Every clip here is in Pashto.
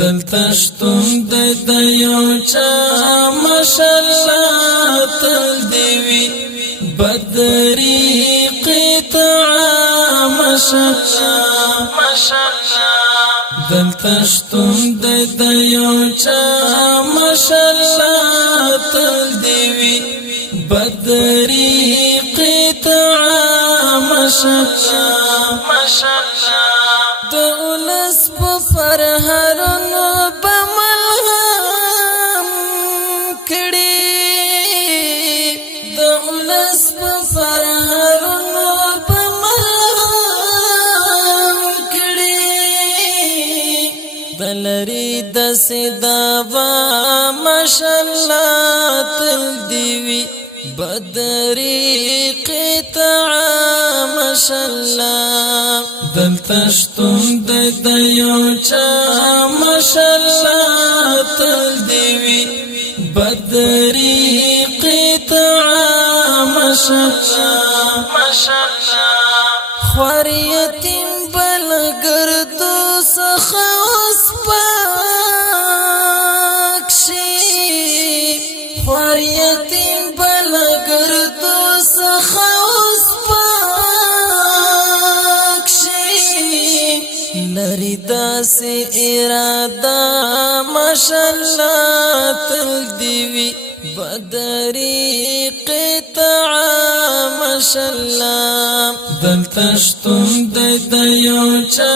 دلته شتون د یو چا ماشاءالله تل دی وی بدری قطعه ماشاءالله دلته شتون د یو چا ماشاءالله تل دی وی بدری قطعه ماشاءالله د اولس په فرهرونو په ملهم کړي د اولس په فرهرونو په ملهم کړي دلری د سیدابا ماشاءالله تل دی وی بدری قطعه ماشاءالله دلته شتون د یو چا ماشاءالله تل دی وی بدری قطعه ماشاءالله خوار یتیم بلګردو څخه اوس پاک شي خوار یتیم بلګردو څخه اوس پاک شي لري داسې اراده ماشاءالله تل دی وی بدری قطعه ماشاءالله دلته شتون د یو چا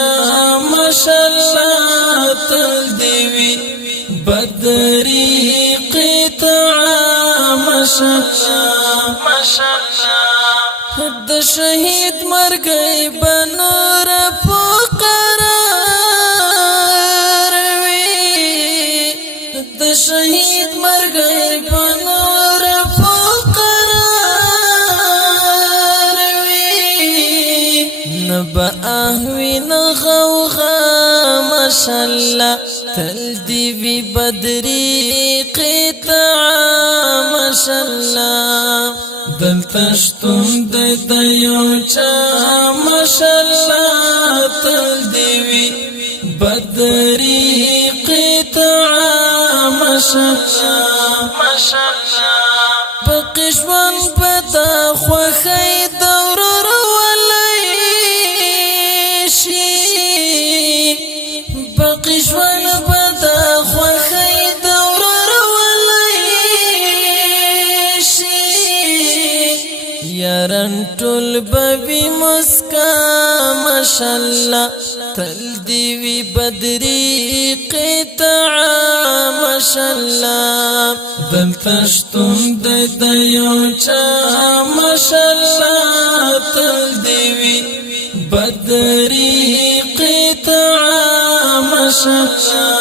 ماشاءالله تل دی وی بدری قطعه ماشاءالله د شهید مرګي بنور پقرار وی د شهید مرګي بنور پقرار وی نبا اهوی نغوغا ماشاءالله تل دی وی بدری قطعه ماشاءالله دلته شتون د یو چا ماشاءالله تل دی وی بدری قطعه ماشاءالله پقشوان پتا خوخی دور رولی شی پقشوان پتا خوخی دور یاران ټول بوي مسکا ماشاءالله تل دی وی بدری قطعه ماشاءالله دلته شتون د یو چا ماشاءالله تل دی وی بدری قطعه ماشاءالله